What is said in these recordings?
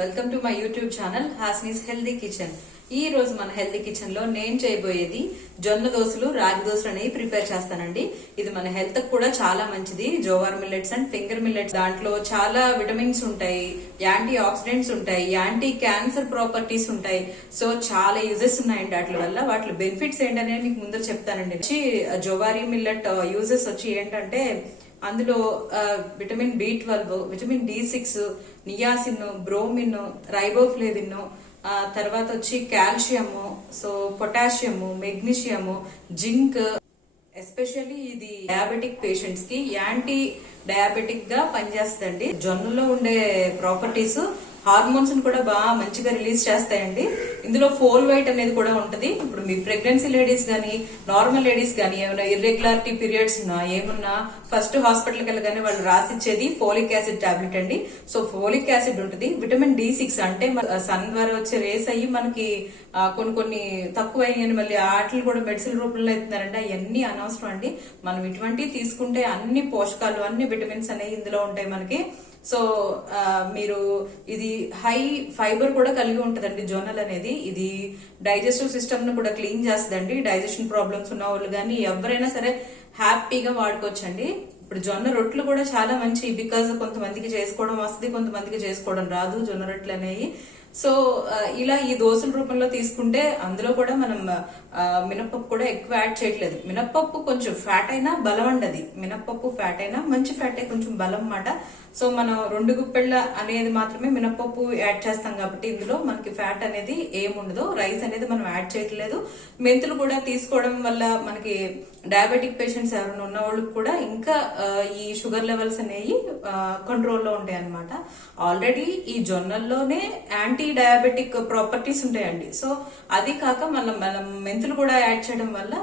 Welcome to my YouTube channel Hasni's healthy kitchen. ఈ రోజు మన హెల్దీ కిచెన్ లో నేను చేయబోయేది జొన్న దోసలు, రాగి దోసలు అనేవి ప్రిపేర్ చేస్తానండి. ఇది మన హెల్త్ కూడా చాలా మంచిది. Jowar millets and finger millets, దాంట్లో చాలా విటమిన్స్ ఉంటాయి, యాంటీ ఆక్సిడెంట్స్ ఉంటాయి, యాంటీ క్యాన్సర్ ప్రాపర్టీస్ ఉంటాయి. సో చాలా యూజెస్ ఉన్నాయండి వాటి వల్ల. వాటి బెనిఫిట్స్ ఏంటనే మీకు ముందు చెప్తానండి. జోవారీ మిల్లెట్ యూజెస్ వచ్చి ఏంటంటే అందులో vitamin B12, vitamin D6, niacin, bromine, riboflavin, తర్వాత వచ్చి calcium, so potassium, magnesium, zinc. Especially ఇది డయాబెటిక్ పేషెంట్స్ కి యాంటీ డయాబెటిక్ గా పనిచేస్తుందండి. జొన్నలో ఉండే ప్రాపర్టీస్ హార్మోన్స్ కూడా బాగా మంచిగా రిలీజ్ చేస్తాయండి. ఇందులో ఫోల్ వైట్ అనేది కూడా ఉంటది. ఇప్పుడు మీ ప్రెగ్నెన్సీ లేడీస్ గానీ, నార్మల్ లేడీస్ గానీ, ఏమైనా ఇర్రెగ్యులారిటీ పీరియడ్స్ ఉన్నా, ఏమున్నా ఫస్ట్ హాస్పిటల్కి వెళ్ళగానే వాళ్ళు రాసిచ్చేది ఫోలిక్ యాసిడ్ టాబ్లెట్ అండి. సో ఫోలిక్ యాసిడ్ ఉంటుంది. విటమిన్ D6 అంటే సన్ ద్వారా వచ్చే రేస్ అయ్యి మనకి కొన్ని తక్కువ అయినాయని మళ్ళీ ఆటలు కూడా మెడిసిన్ రూపంలో ఇస్తున్నారండి. అవన్నీ అనవసరం అండి. మనం ఇటువంటివి తీసుకుంటే అన్ని పోషకాలు, అన్ని విటమిన్స్ అనేవి ఇందులో ఉంటాయి మనకి. సో మీరు ఇది హై ఫైబర్ కూడా కలిగి ఉంటదండి జొన్నలు అనేది. ఇది డైజెస్టివ్ సిస్టమ్ ను కూడా క్లీన్ చేస్తుందండి. డైజెషన్ ప్రాబ్లమ్స్ ఉన్న వాళ్ళు కానీ ఎవరైనా సరే హ్యాపీగా వాడుకోవచ్చండి. ఇప్పుడు జొన్న రొట్టెలు కూడా చాలా మంచి, బికాజ్ కొంతమందికి చేసుకోవడం వస్తుంది, కొంతమందికి చేసుకోవడం రాదు జొన్న రొట్టెలు అనేవి. సో ఇలా ఈ దోసల రూపంలో తీసుకుంటే అందులో కూడా మనం మినపప్పు కూడా ఎక్కువ యాడ్ చేయట్లేదు. మినపప్పు కొంచెం ఫ్యాట్ అయినా బలం ఉండదు. మినపప్పు ఫ్యాట్ అయినా మంచి ఫ్యాటే, కొంచెం బలం అన్నమాట. సో మనం 2 గుప్పెళ్ళ అనేది మాత్రమే మినపప్పు యాడ్ చేస్తాం కాబట్టి ఇందులో మనకి ఫ్యాట్ అనేది ఏముండదు. రైస్ అనేది మనం యాడ్ చేయట్లేదు. మెంతులు కూడా తీసుకోవడం వల్ల మనకి డయాబెటిక్ పేషెంట్స్ ఎవరైనా ఉన్న వాళ్ళకి కూడా ఇంకా ఈ షుగర్ లెవెల్స్ అనేవి కంట్రోల్లో ఉంటాయి అన్నమాట. ఆల్రెడీ ఈ జొన్నల్లోనే యాంటీ డయాబెటిక్ ప్రాపర్టీస్ ఉంటాయండి. సో అది కాక మనం మెంతులు కూడా యాడ్ చేయడం వల్ల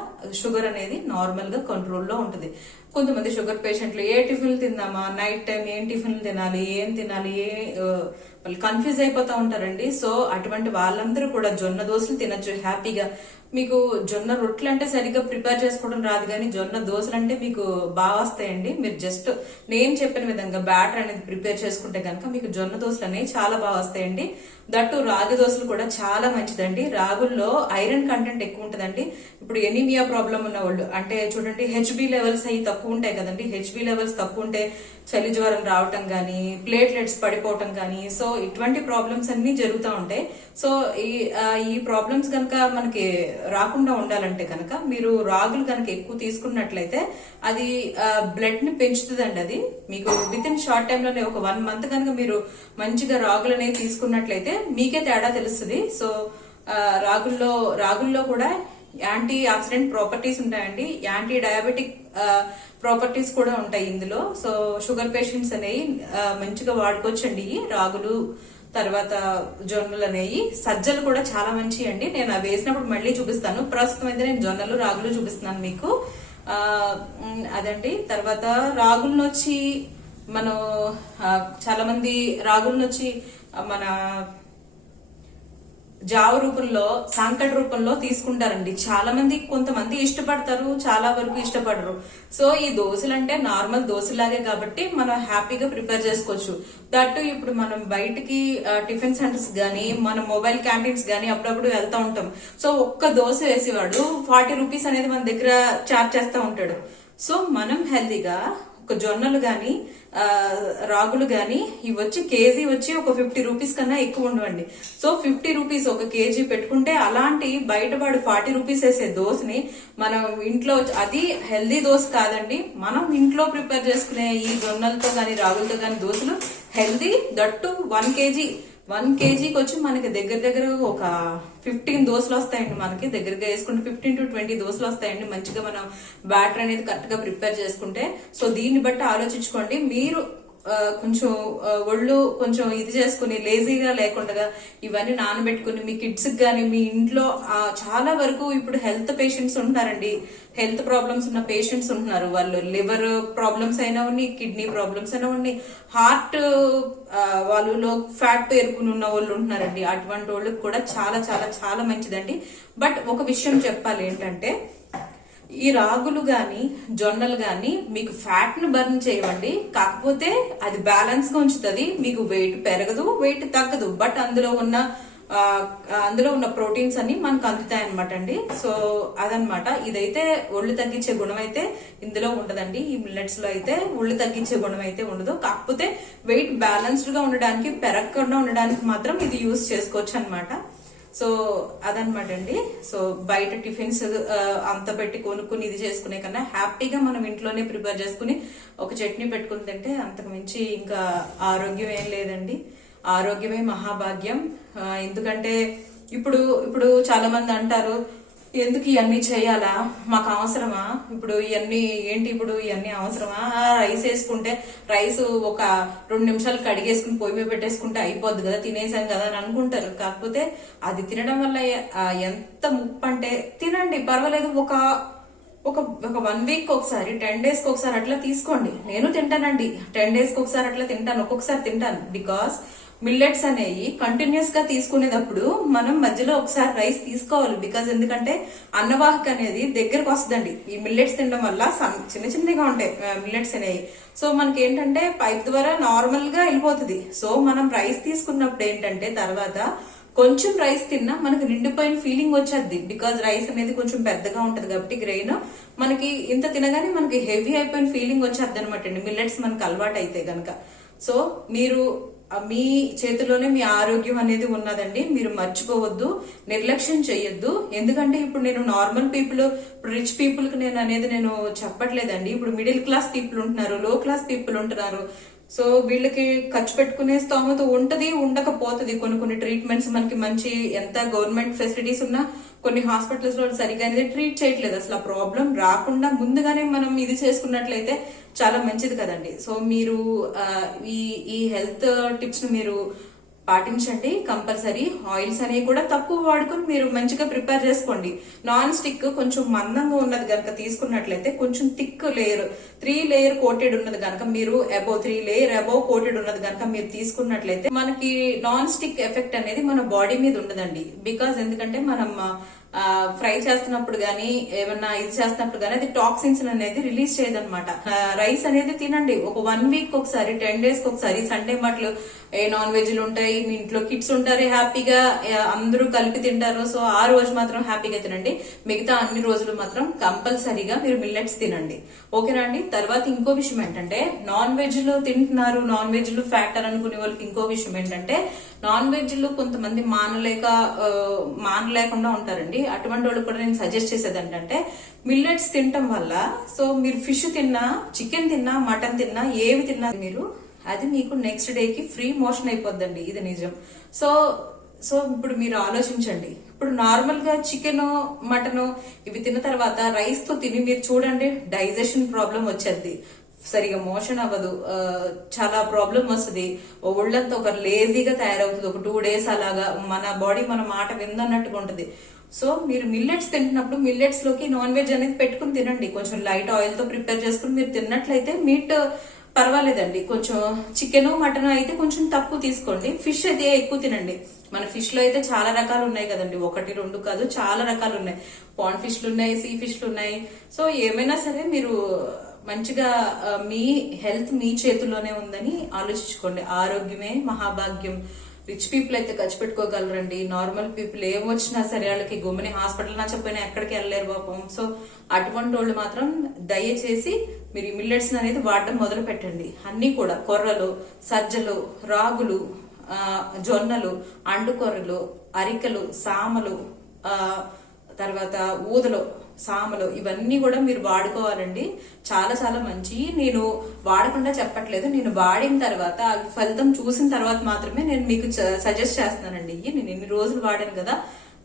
షుగర్ అనేది నార్మల్ గా కంట్రోల్లో ఉంటుంది. కొంతమంది షుగర్ పేషెంట్లు ఏ టిఫిన్లు తిందామా, నైట్ టైం ఏం టిఫిన్లు తినాలి, ఏం తినాలి, వాళ్ళు కన్ఫ్యూజ్ అయిపోతా ఉంటారండి. సో అటువంటి వాళ్ళందరూ కూడా జొన్న దోసలు తినొచ్చు హ్యాపీగా. మీకు జొన్న రొట్టెలు అంటే సరిగ్గా ప్రిపేర్ చేసుకోవడం రాదు, కానీ జొన్న దోసలు అంటే మీకు బాగా వస్తాయండి. మీరు జస్ట్ నేను చెప్పిన విధంగా బ్యాటర్ అనేది ప్రిపేర్ చేసుకుంటే కనుక మీకు జొన్న దోసలు అనేవి చాలా బాగా వస్తాయండి. దట్టు రాగి దోసలు కూడా చాలా మంచిదండి. రాగుల్లో ఐరన్ కంటెంట్ ఎక్కువ ఉంటుందండి. ఇప్పుడు ఎనీమియా ప్రాబ్లం ఉన్న వాళ్ళు, అంటే చూడండి HB లెవెల్స్ అవి తక్కువ ఉంటాయి కదండి. HB లెవెల్స్ తక్కువ ఉంటే చలి జ్వరం రావటం కానీ, ప్లేట్లెట్స్ పడిపోవటం కానీ, సో ఇటువంటి ప్రాబ్లమ్స్ అన్ని జరుగుతూ ఉంటాయి. సో ఈ ప్రాబ్లమ్స్ కనుక మనకి రాకుండా ఉండాలంటే కనుక మీరు రాగులు కనుక ఎక్కువ తీసుకున్నట్లయితే అది బ్లడ్ ని పెంచుతుందండి. అది మీకు విత్ ఇన్ షార్ట్ టైమ్ లోనే ఒక 1 మంత్ కనుక మీరు మంచిగా రాగులు అనేవి తీసుకున్నట్లయితే మీకే తేడా తెలుస్తుంది. సో రాగుల్లో కూడా యాంటీ ఆక్సిడెంట్ ప్రాపర్టీస్ ఉంటాయండి. యాంటీ డయాబెటిక్ ప్రాపర్టీస్ కూడా ఉంటాయి ఇందులో. సో షుగర్ పేషెంట్స్ అనేవి మంచిగా వాడుకోవచ్చండి రాగులు. తర్వాత జొన్నలు అనేవి, సజ్జలు కూడా చాలా మంచి అండి. నేను అవి వేసినప్పుడు మళ్ళీ చూపిస్తాను. ప్రస్తుతం అయితే నేను జొన్నలు, రాగులు చూపిస్తున్నాను మీకు. అదండి. తర్వాత రాగులను వచ్చి మనం చాలా మంది రాగులను వచ్చి మన జావ రూపంలో, సంకట రూపంలో తీసుకుంటారండి చాలా మంది. కొంతమంది ఇష్టపడతారు, చాలా వరకు ఇష్టపడరు. సో ఈ దోశలు అంటే నార్మల్ దోశలాగే కాబట్టి మనం హ్యాపీగా ప్రిపేర్ చేసుకోవచ్చు. దట్టు ఇప్పుడు మనం బయటికి టిఫిన్ సెంటర్స్ గానీ, మన మొబైల్ క్యాంటీన్స్ గానీ అప్పుడప్పుడు వెళ్తా ఉంటాం. సో ఒక్క దోశ వేసేవాడు 40 రూపీస్ అనేది మన దగ్గర చార్జ్ చేస్తూ ఉంటాడు. సో మనం హెల్దీగా ఒక జొన్నలు గాని, రాగులు గాని ఇవి వచ్చి కేజీ వచ్చి ఒక 50 రూపీస్ కన్నా ఎక్కువ ఉండవండి. సో 50 రూపీస్ ఒక కేజీ పెట్టుకుంటే అలాంటి బయటవాడు 40 రూపీస్ వేసే దోశని మనం ఇంట్లో, అది హెల్దీ దోశ కాదండి, మనం ఇంట్లో ప్రిపేర్ చేసుకునే ఈ జొన్నలతో గాని రాగులతో గాని దోశలు హెల్దీ. దట్టు 1 కేజీకి వచ్చి మనకి దగ్గర ఒక 15 దోశలు వస్తాయండి. మనకి దగ్గరగా వేసుకుంటే 15 to 20 దోశలు వస్తాయండి. మంచిగా మనం బ్యాటర్ అనేది కరెక్ట్ గా ప్రిపేర్ చేసుకుంటే. సో దీన్ని బట్టి ఆలోచించుకోండి. మీరు కొంచెం ఒళ్ళు కొంచెం ఇది చేసుకుని లేజీగా లేకుండా ఇవన్నీ నానబెట్టుకుని మీ కిడ్స్ గానీ, మీ ఇంట్లో చాలా వరకు ఇప్పుడు హెల్త్ పేషెంట్స్ ఉంటున్నారండి. హెల్త్ ప్రాబ్లమ్స్ ఉన్న పేషెంట్స్ ఉంటున్నారు. వాళ్ళు లివర్ ప్రాబ్లమ్స్ అయినా ఉన్నాయి, కిడ్నీ ప్రాబ్లమ్స్ అయినా ఉన్నాయి, హార్ట్ వాళ్ళలో ఫ్యాట్ పేరుకుని ఉన్న వాళ్ళు ఉంటున్నారండి. అటువంటి వాళ్ళకి కూడా చాలా చాలా చాలా మంచిదండి. బట్ ఒక విషయం చెప్పాలి ఏంటంటే, ఈ రాగులు గాని జొన్నలు గాని మీకు ఫ్యాట్ ను బర్న్ చేయవండి, కాకపోతే అది బ్యాలెన్స్ గా ఉంచుతుంది. మీకు వెయిట్ పెరగదు, వెయిట్ తగ్గదు, బట్ అందులో ఉన్న ప్రోటీన్స్ అన్ని మనకు అందుతాయి అనమాట అండి. సో అదనమాట. ఇదైతే ఒళ్ళు తగ్గించే గుణం అయితే ఇందులో ఉండదండి. ఈ మిల్లెట్స్ లో అయితే ఒళ్ళు తగ్గించే గుణం అయితే ఉండదు, కాకపోతే వెయిట్ బ్యాలెన్స్డ్ గా ఉండడానికి, పెరగకుండా ఉండడానికి మాత్రం ఇది యూజ్ చేసుకోవచ్చు అనమాట. సో అదనమాట అండి. సో బయట టిఫిన్స్ అంత పెట్టి కొనుక్కుని ఇది చేసుకునే కన్నా హ్యాపీగా మనం ఇంట్లోనే ప్రిపేర్ చేసుకుని ఒక చట్నీ పెట్టుకుని తింటే అంతకు మించి ఇంకా ఆరోగ్యం ఏం లేదండి. ఆరోగ్యమే మహాభాగ్యం. ఎందుకంటే ఇప్పుడు చాలా మంది అంటారు, ఎందుకు ఇవన్నీ చేయాలా, మాకు అవసరమా, ఇప్పుడు ఇవన్నీ అవసరమా, రైస్ వేసుకుంటే రైస్ ఒక 2 నిమిషాలు కడిగేసుకుని పొయ్యి మీద పెట్టేసుకుంటే అయిపోద్ది కదా, తినేసాం కదా అని అనుకుంటారు. కాకపోతే అది తినడం వల్ల ఎంత ముప్పు అంటే, తినండి పర్వాలేదు, ఒక 1 వీక్ ఒకసారి, 10 days కి ఒకసారి అట్లా తీసుకోండి. నేను తింటానండి, 10 days కి ఒకసారి అట్లా తింటాను, ఒక్కొక్కసారి తింటాను. బికాస్ మిల్లెట్స్ అనేవి కంటిన్యూస్ గా తీసుకునేటప్పుడు మనం మధ్యలో ఒకసారి రైస్ తీసుకోవాలి. బికాజ్ ఎందుకంటే అన్నవాహక అనేది దగ్గరకు వస్తుందండి ఈ మిల్లెట్స్ తినడం వల్ల. చిన్నగా ఉంటాయి మిల్లెట్స్ అనేవి. సో మనకి ఏంటంటే పైప్ ద్వారా నార్మల్ గా వెళ్ళిపోతుంది. సో మనం రైస్ తీసుకున్నప్పుడు ఏంటంటే తర్వాత కొంచెం రైస్ తిన్నా మనకి నిండిపోయిన ఫీలింగ్ వచ్చేది. బికాజ్ రైస్ అనేది కొంచెం పెద్దగా ఉంటది కాబట్టి గ్రెయిన్ మనకి ఇంత తినగానే మనకి హెవీ అయిపోయిన ఫీలింగ్ వచ్చేది అనమాట అండి, మిల్లెట్స్ మనకి అలవాటు అయితే గనక. సో మీరు మీ చేతిలోనే మీ ఆరోగ్యం అనేది ఉన్నదండి, మీరు మర్చిపోవద్దు, నిర్లక్ష్యం చేయొద్దు. ఎందుకంటే ఇప్పుడు నేను నార్మల్ పీపుల్, ఇప్పుడు రిచ్ పీపుల్ కి నేను చెప్పట్లేదండి. ఇప్పుడు మిడిల్ క్లాస్ పీపుల్ ఉంటున్నారు, లో క్లాస్ పీపుల్ ఉంటున్నారు. సో వీళ్ళకి ఖర్చు పెట్టుకునే స్తోమత ఉంటది, ఉండకపోతుంది. కొన్ని ట్రీట్మెంట్స్ మనకి మంచి, ఎంత గవర్నమెంట్ ఫెసిలిటీస్ ఉన్నా కొన్ని హాస్పిటల్స్ లో సరిగా అనేది ట్రీట్ చేయట్లేదు. అసలు ఆ ప్రాబ్లం రాకుండా ముందుగానే మనం ఇది చేసుకున్నట్లయితే చాలా మంచిది కదండి. సో మీరు ఈ హెల్త్ టిప్స్ ను మీరు పాటించండి కంపల్సరీ. ఆయిల్స్ అనేవి కూడా తక్కువ వాడుకొని మీరు మంచిగా ప్రిపేర్ చేసుకోండి. నాన్ స్టిక్ కొంచెం మందంగా ఉన్నది గనక తీసుకున్నట్లయితే, కొంచెం థిక్ లేయర్ 3 లేయర్ కోటెడ్ ఉన్నది గనక మీరు 3 లేయర్ అబౌవ్ కోటెడ్ ఉన్నది గనక మీరు తీసుకున్నట్లయితే మనకి నాన్ స్టిక్ ఎఫెక్ట్ అనేది మన బాడీ మీద ఉండదండి. బికాజ్ ఎందుకంటే మనం ఫ్రై చేస్తున్నప్పుడు గానీ ఏమన్నా ఇది చేస్తున్నప్పుడు గానీ అది టాక్సిన్స్ అనేది రిలీజ్ చేయదన్నమాట. రైస్ అనేది తినండి ఒక 1 వీక్ ఒకసారి, 10 days కి ఒకసారి. సండే మాటలు నాన్ వెజ్లు ఉంటాయి, మీ ఇంట్లో కిడ్స్ ఉంటారు, హ్యాపీగా అందరూ కలిపి తింటారు. సో ఆ రోజు మాత్రం హ్యాపీగా తినండి. మిగతా అన్ని రోజులు మాత్రం కంపల్సరీగా మీరు మిల్లెట్స్ తినండి. ఓకేనా అండి. తర్వాత ఇంకో విషయం ఏంటంటే, నాన్ వెజ్ లో తింటున్నారు, నాన్ వెజ్ లో ఫ్యాక్టర్ అనుకునే వాళ్ళకి ఇంకో విషయం ఏంటంటే, నాన్ వెజ్ లో కొంతమంది మానలేకుండా ఉంటారండి. అటువంటి వాళ్ళు కూడా నేను సజెస్ట్ చేసేది ఏంటంటే, మిల్లెట్స్ తినటం వల్ల, సో మీరు ఫిష్ తిన్నా, చికెన్ తిన్నా, మటన్ తిన్నా, ఏవి తిన్నా మీరు అది మీకు నెక్స్ట్ డేకి ఫ్రీ మోషన్ అయిపోద్దండి. ఇది నిజం. సో ఇప్పుడు మీరు ఆలోచించండి. ఇప్పుడు నార్మల్ గా చికెన్, మటన్ ఇవి తిన్న తర్వాత రైస్ తో తిని మీరు చూడండి, డైజెషన్ ప్రాబ్లం వచ్చేది, సరిగా మోషన్ అవ్వదు, చాలా ప్రాబ్లం వస్తుంది, ఒళ్ళంతా ఒక లేజీగా తయారవుతుంది. ఒక 2 days అలాగా మన బాడీ మన మాట విందన్నట్టుగా ఉంటది. సో మీరు మిల్లెట్స్ తింటున్నప్పుడు మిల్లెట్స్ లోకి నాన్ వెజ్ అనేది పెట్టుకుని తినండి. కొంచెం లైట్ ఆయిల్ తో ప్రిపేర్ చేసుకుని మీరు తిన్నట్లయితే మీట్ పర్వాలేదండి. కొంచెం చికెన్, మటన్ అయితే కొంచెం తక్కువ తీసుకోండి. ఫిష్ అయితే ఎక్కువ తినండి. మన ఫిష్ లో అయితే చాలా రకాలు ఉన్నాయి కదండి, 1, 2 కాదు, చాలా రకాలు ఉన్నాయి. పాండ్ ఫిష్లు ఉన్నాయి, సీ ఫిష్లు ఉన్నాయి. సో ఏమైనా సరే మీరు మంచిగా మీ హెల్త్ మీ చేతుల్లోనే ఉందని ఆలోచించుకోండి. ఆరోగ్యమే మహాభాగ్యం. రిచ్ పీపుల్ అయితే ఖర్చు పెట్టుకోగలరండి. నార్మల్ పీపుల్ ఏమొచ్చినా సరే వాళ్ళకి గుమ్మని హాస్పిటల్ నా చెప్పినా ఎక్కడికి వెళ్ళలేరు పాపం. సో అటువంటి వాళ్ళు మాత్రం దయచేసి మీరు ఈ మిల్లెట్స్ అనేది వాడడం మొదలు పెట్టండి. అన్ని కూడా కొర్రలు, సజ్జలు, రాగులు, జొన్నలు, అండుకొర్రలు, అరికలు, సామలు, తర్వాత ఊదలు, సామలు, ఇవన్నీ కూడా మీరు వాడుకోవాలండి. చాలా చాలా మంచి. నేను వాడకుండా చెప్పట్లేదు, నేను వాడిన తర్వాత ఫలితం చూసిన తర్వాత మాత్రమే నేను మీకు సజెస్ట్ చేస్తున్నానండి. నేను ఎన్ని రోజులు వాడాను కదా.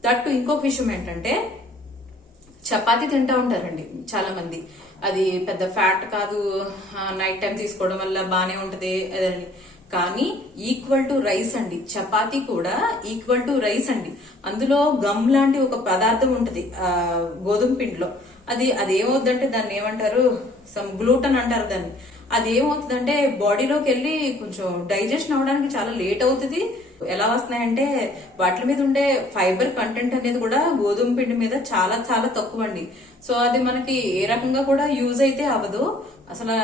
దట్టు ఇంకొక విషయం ఏంటంటే, చపాతీ తింటా ఉంటారండి చాలా మంది. అది పెద్ద ఫ్యాట్ కాదు, నైట్ టైం తీసుకోవడం వల్ల బానే ఉంటది అదని. కానీ ఈక్వల్ టు రైస్ అండి. చపాతీ కూడా ఈక్వల్ టు రైస్ అండి. అందులో గమ్ లాంటి ఒక పదార్థం ఉంటది గోధుమ పిండిలో. అదేమవుతుందంటే దాన్ని ఏమంటారు, సమ్ గ్లూటన్ అంటారు దాన్ని. అది ఏమవుతుందంటే బాడీలోకి వెళ్ళి కొంచెం డైజెషన్ అవడానికి చాలా లేట్ అవుతుంది. ఎలా వస్తున్నాయంటే వాటి మీద ఉండే ఫైబర్ కంటెంట్ అనేది కూడా గోధుమ పిండి మీద చాలా చాలా తక్కువ అండి. సో అది మనకి ఏ రకంగా కూడా యూజ్ అయితే అవ్వదు. అసలు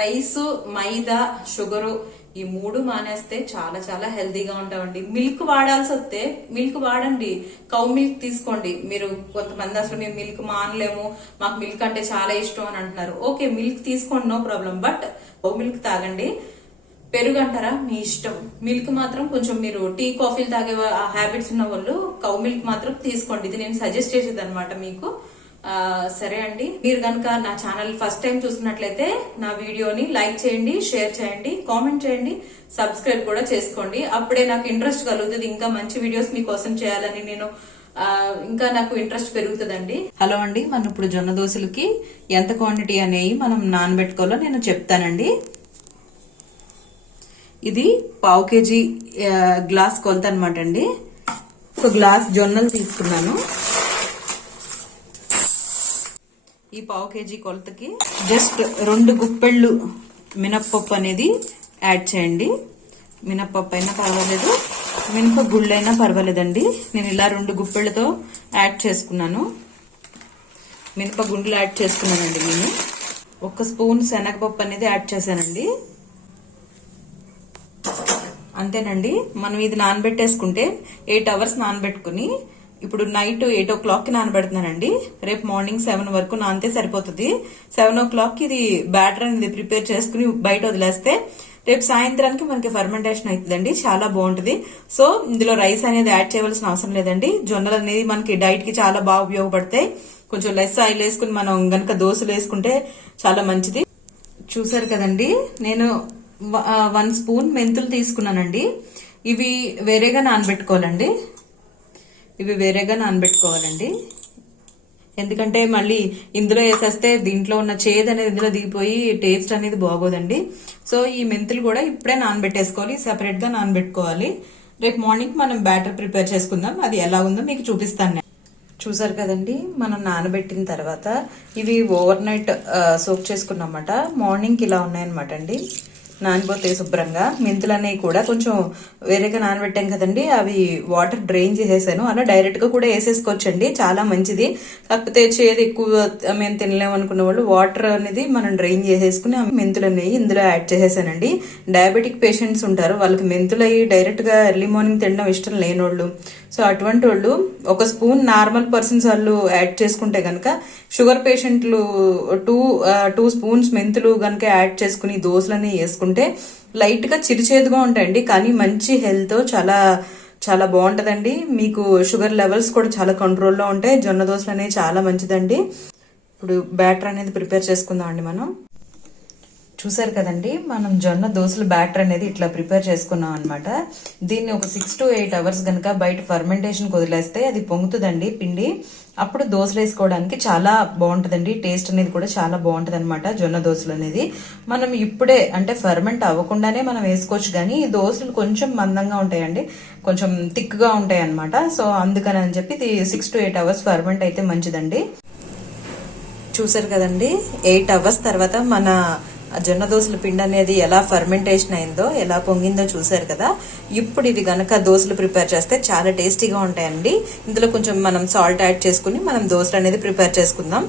రైస్, మైదా, షుగరు ఈ 3 మానేస్తే చాలా చాలా హెల్తీగా ఉంటామండి. మిల్క్ వాడాల్సి వస్తే మిల్క్ వాడండి, కౌ మిల్క్ తీసుకోండి. మీరు కొంతమంది అసలు మేము మిల్క్ మానలేము, మాకు మిల్క్ అంటే చాలా ఇష్టం అని అంటున్నారు. ఓకే, మిల్క్ తీసుకోండి, no problem. But cow milk తాగండి. పెరుగు అంటారా మీ ఇష్టం. మిల్క్ మాత్రం కొంచెం మీరు టీ కాఫీలు తాగే హ్యాబిట్స్ ఉన్న వాళ్ళు కౌ మిల్క్ మాత్రం తీసుకోండి. ఇది నేను సజెస్ట్ చేసేది అనమాట మీకు. సరే అండి, మీరు కనుక నా ఛానల్ ఫస్ట్ టైం చూసినట్లయితే నా వీడియోని లైక్ చేయండి, షేర్ చేయండి, కామెంట్ చేయండి, సబ్స్క్రైబ్ కూడా చేసుకోండి. అప్పుడే నాకు ఇంట్రెస్ట్ కలుగుతుంది ఇంకా మంచి వీడియోస్ మీకోసం చేయాలని. నేను ఇంకా నాకు ఇంట్రెస్ట్ పెరుగుతుందండి. హలో అండి, మనం ఇప్పుడు జొన్న దోశలకి ఎంత క్వాంటిటీ అనేవి మనం నానబెట్టుకోవాలో నేను చెప్తానండి. ఇది 1/2 kg గ్లాస్ కొలత అనమాట అండి. 1 గ్లాస్ జొన్నలు తీసుకున్నాను. ఈ 1/2 kg కొలతకి జస్ట్ 2 గుప్పెళ్ళు మినప్పప్పు అనేది యాడ్ చేయండి. మినప్పప్పు అయినా పర్వాలేదు, మినప గుళ్ళైనా పర్వాలేదండి. నేను ఇలా 2 గుప్పెళ్ళతో యాడ్ చేసుకున్నాను. మినప గుండ్లు యాడ్ చేసుకున్నానండి. నేను 1 స్పూన్ శనగపప్పు అనేది యాడ్ చేశానండి. అంతేనండి. మనం ఇది నానబెట్టేసుకుంటే 8 అవర్స్ నానబెట్టుకుని, ఇప్పుడు నైట్ 8 o'clock కి నానబెడుతున్నానండి. రేపు మార్నింగ్ 7 వరకు నానితే సరిపోతుంది. 7 o'clock కి ఇది బ్యాటర్ అనేది ప్రిపేర్ చేసుకుని బయట వదిలేస్తే రేపు సాయంత్రానికి మనకి ఫర్మెంటేషన్ అవుతుందండి. చాలా బాగుంటుంది. సో ఇందులో రైస్ అనేది యాడ్ చేయవలసిన అవసరం లేదండి. జొన్నలు అనేది మనకి డైట్ కి చాలా బాగా ఉపయోగపడతాయి. కొంచెం లెస్ ఆయిల్ వేసుకుని మనం గనక దోశలు వేసుకుంటే చాలా మంచిది. చూసారు కదండి, నేను 1 స్పూన్ మెంతులు తీసుకున్నానండి. ఇవి వేరేగా నానబెట్టుకోవాలండి. ఎందుకంటే మళ్ళీ ఇందులో వేసేస్తే దీంట్లో ఉన్న చేదు అనేది ఇందులో దిగిపోయి టేస్ట్ అనేది బాగోదండి. సో ఈ మెంతులు కూడా ఇప్పుడే నానబెట్టేసుకోవాలి, సెపరేట్ గా నానబెట్టుకోవాలి. రేపు మార్నింగ్ మనం బ్యాటర్ ప్రిపేర్ చేసుకుందాం. అది ఎలా ఉందో మీకు చూపిస్తాను. చూసారు కదండి, మనం నానబెట్టిన తర్వాత ఇవి ఓవర్ నైట్ సోక్ చేసుకున్నమాట. మార్నింగ్ ఇలా ఉన్నాయన్నమాట అండి. నానిపోతాయి శుభ్రంగా. మెంతులు అనేవి కూడా కొంచెం వేరేగా నానబెట్టాం కదండి, అవి వాటర్ డ్రైన్ చేసేసాను. అలా డైరెక్ట్ గా కూడా వేసేసుకోవచ్చండి, చాలా మంచిది. కాకపోతే చేదు ఎక్కువ మేము తినలేము అనుకున్న వాళ్ళు వాటర్ అనేది మనం డ్రైన్ చేసేసుకుని మెంతులు అనేవి ఇందులో యాడ్ చేసేసానండి. డయాబెటిక్ పేషెంట్స్ ఉంటారు, వాళ్ళకి మెంతులు అయ్యి డైరెక్ట్ గా ఎర్లీ మార్నింగ్ తినడం ఇష్టం లేనోళ్ళు. సో అటువంటి వాళ్ళు 1 స్పూన్ నార్మల్ పర్సన్స్ వాళ్ళు యాడ్ చేసుకుంటే గనక, షుగర్ పేషెంట్లు 2 స్పూన్స్ మెంతులు గనక యాడ్ చేసుకుని దోశలని వేసుకుంటే లైట్ గా చిరుచేదుగా ఉంటాయండి, కానీ మంచి హెల్త్ చాలా చాలా బాగుంటదండి. మీకు షుగర్ లెవెల్స్ కూడా చాలా కంట్రోల్లో ఉంటాయి. జొన్న దోశలు అనేవి చాలా మంచిదండి. ఇప్పుడు బ్యాటర్ అనేది ప్రిపేర్ చేసుకుందాం అండి. మనం చూసారు కదండి, మనం జొన్న దోశల బ్యాటర్ అనేది ఇట్లా ప్రిపేర్ చేసుకున్నాం అనమాట. దీన్ని ఒక 6 to 8 అవర్స్ గనక బయట ఫర్మెంటేషన్ వదిలేస్తే అది పొంగుతుందండి పిండి. అప్పుడు దోశలు వేసుకోవడానికి చాలా బాగుంటుందండి. టేస్ట్ అనేది కూడా చాలా బాగుంటుంది అనమాట. జొన్న దోశలు అనేది మనం ఇప్పుడే అంటే ఫర్మెంట్ అవ్వకుండానే మనం వేసుకోవచ్చు, కానీ ఈ దోశలు కొంచెం మందంగా ఉంటాయండి, కొంచెం థిక్ గా ఉంటాయి అనమాట. సో అందుకని అని చెప్పి ఇది 6 to 8 అవర్స్ ఫర్మెంట్ అయితే మంచిదండి. చూసారు కదండి, 8 అవర్స్ తర్వాత మన జొన్న దోశల పిండి అనేది ఎలా ఫర్మెంటేషన్ అయిందో, ఎలా పొంగిందో చూసారు కదా. ఇప్పుడు ఇది గనక దోశలు ప్రిపేర్ చేస్తే చాలా టేస్టీగా ఉంటాయండి. ఇందులో కొంచెం మనం సాల్ట్ యాడ్ చేసుకుని మనం దోశలు అనేది ప్రిపేర్ చేసుకుందాం.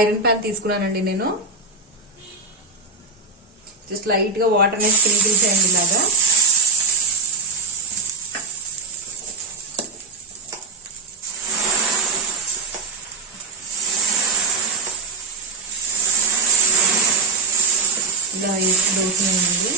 ఐరన్ ప్యాన్ తీసుకున్నానండి నేను. జస్ట్ లైట్ గా వాటర్ అనేది స్ప్రింకిల్ చేయండి ఇలాగా. ఇలా దోశనండి.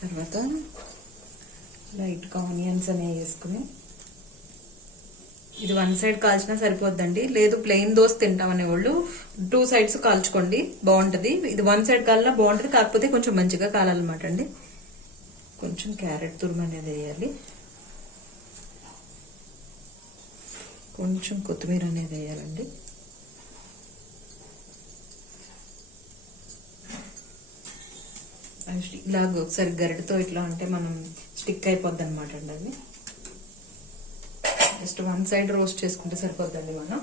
తర్వాత లైట్ గా ఆనియన్స్ అనేవి వేసుకుని, ఇది 1 సైడ్ కాల్చినా సరిపోద్దండి. లేదు ప్లెయిన్ దోశ తింటామనే వాళ్ళు 2 sides కాల్చుకోండి, బాగుంటది. ఇది 1 side కాలినా బాగుంటది, కాకపోతే కొంచెం మంచిగా కాలాలన్నమాట అండి. కొంచెం క్యారెట్ తురుము అనేది వేయాలి, కొంచెం కొత్తిమీర అనేది వేయాలండి. ఇలాగ ఒకసారి గరిటతో ఇట్లా అంటే మనం స్టిక్ అయిపోద్ది అనమాట అండి. అది జస్ట్ వన్ సైడ్ రోస్ట్ చేసుకుంటే సరిపోద్దండి. మనం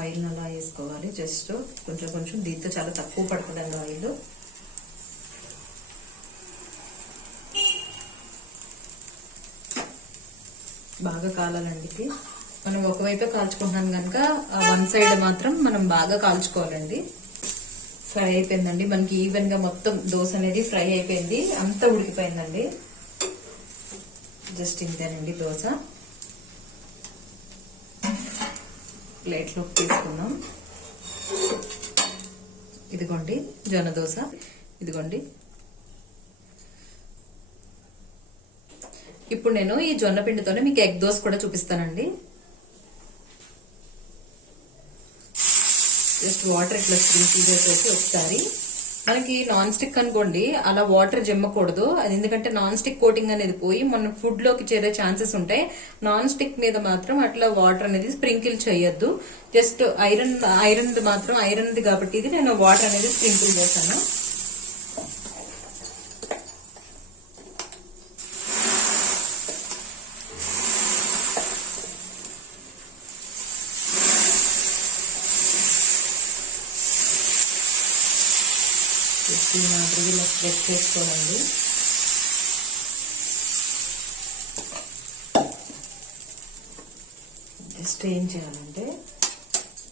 ఆయిల్ అలా వేసుకోవాలి. జస్ట్ కొంచెం కొంచెం, దీంతో చాలా తక్కువ పడుతుందండి ఆయిల్. బాగా కాలాలండి ఇది. మనం ఒకవైపే కాల్చుకుంటున్నాం కనుక వన్ సైడ్ మాత్రం మనం బాగా కాల్చుకోవాలండి. ఫ్రై అయిపోయిందండి మనకి ఈవెన్ గా మొత్తం దోశ అనేది ఫ్రై అయిపోయింది, అంతా ఉడికిపోయిందండి. జస్ట్ ఇంతేనండి దోశ. ప్లేట్లోకి తీసుకుందాం. ఇదిగోండి జొన్న దోశ. ఇదిగోండి. ఇప్పుడు నేను ఈ జొన్న పిండితోనే మీకు ఎగ్ దోశ కూడా చూపిస్తానండి. జస్ట్ వాటర్ ఇట్లా స్ప్రింకిల్ చేసేసి ఒకసారి, మనకి నాన్ స్టిక్ అనుకోండి అలా వాటర్ జమ్మకూడదు. అది ఎందుకంటే నాన్ స్టిక్ కోటింగ్ అనేది పోయి మన ఫుడ్ లోకి చేరే ఛాన్సెస్ ఉంటాయి. నాన్ స్టిక్ మీద మాత్రం అట్లా వాటర్ అనేది స్ప్రింకిల్ చేయొద్దు. జస్ట్ ఐరన్ది మాత్రం, ఐరన్ది కాబట్టి ఇది నేను వాటర్ అనేది స్ప్రింకిల్ చేశాను. ఇలా స్ప్రెడ్ చేసుకోవాలండి. జస్ట్ ఏం చేయాలంటే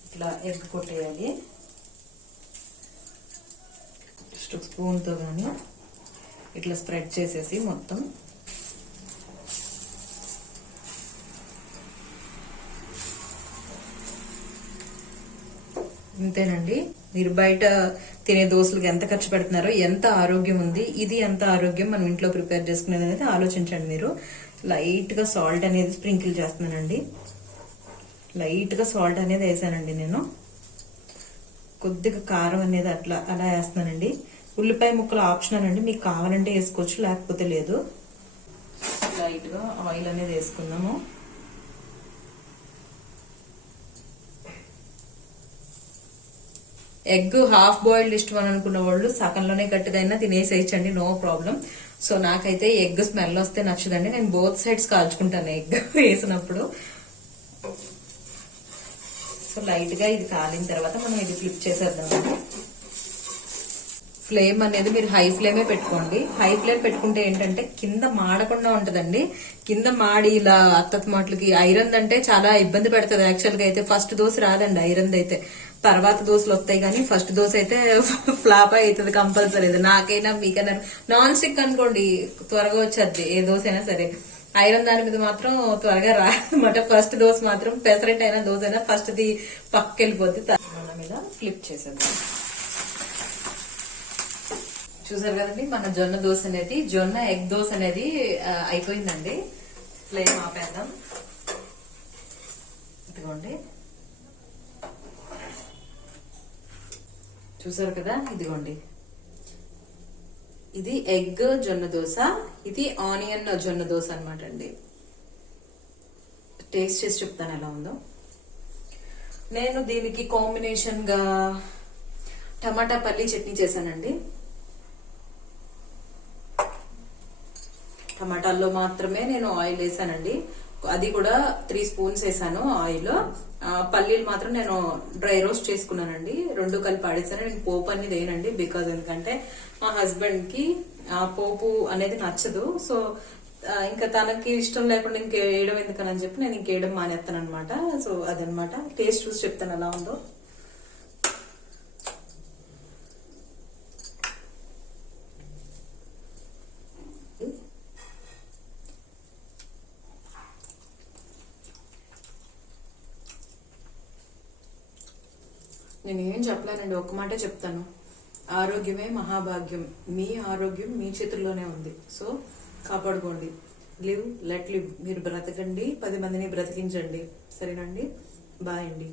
ఇట్లా ఎగ్ కొట్టేయాలి. జస్ట్ స్పూన్తో కానీ ఇట్లా స్ప్రెడ్ చేసేసి మొత్తం ఇంతేనండి. మీరు బయట తినే దోశలకు ఎంత ఖర్చు పెడుతున్నారో, ఎంత ఆరోగ్యం ఉంది, ఇది ఎంత ఆరోగ్యం మనం ఇంట్లో ప్రిపేర్ చేసుకునేది అనేది ఆలోచించండి మీరు. లైట్ గా సాల్ట్ అనేది స్ప్రింకిల్ చేస్తున్నానండి. లైట్ గా సాల్ట్ అనేది వేసానండి నేను. కొద్దిగా కారం అనేది అలా వేస్తున్నానండి. ఉల్లిపాయ ముక్కలు ఆప్షనల్ అండి, మీకు కావాలంటే వేసుకోవచ్చు, లేకపోతే లేదు. లైట్ గా ఆయిల్ అనేది వేసుకుందాము. ఎగ్ హాఫ్ బాయిల్డ్ ఇష్టం అని అనుకున్న వాళ్ళు సగంలోనే గట్టిదైనా తినేసేయచ్చండి, నో ప్రాబ్లం. సో నాకైతే ఎగ్ స్మెల్ వస్తే నచ్చదండి, నేను బోత్ సైడ్స్ కాల్చుకుంటాను ఎగ్ వేసినప్పుడు. సో లైట్ గా ఇది కాలిన తర్వాత మనం ఇది ఫ్లిప్ చేసేద్దాం. ఫ్లేమ్ అనేది మీరు హై ఫ్లేమే పెట్టుకోండి. హై ఫ్లేమ్ పెట్టుకుంటే ఏంటంటే కింద మాడకుండా ఉంటదండి. కింద మాడి ఇలా అత్తత్ మాటలకి ఐరన్ అంటే చాలా ఇబ్బంది పెడుతుంది. యాక్చువల్ గా అయితే ఫస్ట్ దోశ రాదండి ఐరన్ అయితే, తర్వాత దోశలు వస్తాయి కానీ ఫస్ట్ దోశ అయితే ఫ్లాప్ అవుతుంది కంపల్సరీ. నాకైనా మీకైనా నాన్ స్టిక్ అనుకోండి త్వరగా వచ్చేది ఏ దోశ అయినా సరే. ఐరన్ దాని మీద మాత్రం త్వరగా రాదన్నమాట. ఫస్ట్ దోశ మాత్రం పెసరెట్ అయినా దోశ అయినా ఫస్ట్ ది పక్కకి వెళ్ళిపోద్ది. మన మీద ఫ్లిప్ చేసేద్దాం. చూసారు కదండి మన జొన్న దోశ అనేది, జొన్న ఎగ్ దోశ అనేది అయిపోయిందండి. ఫ్లేమ్ ఆపేద్దాం. ఇదిగోండి చూసారు కదా, ఇదిగోండి ఇది ఎగ్ జొన్న దోశ, ఇది ఆనియన్ జొన్న దోశ అనమాట అండి. టేస్ట్ చేసి చెప్తాను ఎలా ఉందో. నేను దీనికి కాంబినేషన్ గా టమాటా పల్లీ చట్నీ చేశానండి. టమాటాల్లో మాత్రమే నేను ఆయిల్ వేసానండి, అది కూడా 3 స్పూన్స్ వేసాను ఆయిల్. పల్లీలు మాత్రం నేను డ్రై రోస్ట్ చేసుకున్నానండి, 2 కలిపి ఆడేసాను. నేను పోపు అనేది వేయనండి, బికాజ్ ఎందుకంటే మా హస్బెండ్ కి పోపు అనేది నచ్చదు. సో ఇంకా తనకి ఇష్టం లేకుండా ఇంక వేయడం ఎందుకని చెప్పి నేను ఇంకేయడం మానేస్తాను అనమాట. సో అదనమాట. టేస్ట్ చూసి చెప్తాను ఎలా ఉందో. నేను ఏం చెప్పలేనండి, ఒక్క మాటే చెప్తాను. ఆరోగ్యమే మహాభాగ్యం. మీ ఆరోగ్యం మీ చేతుల్లోనే ఉంది. సో కాపాడుకోండి. Live let live. మీరు బ్రతకండి, 10 మందిని బ్రతికించండి. సరేనండి, బాయ్ అండి.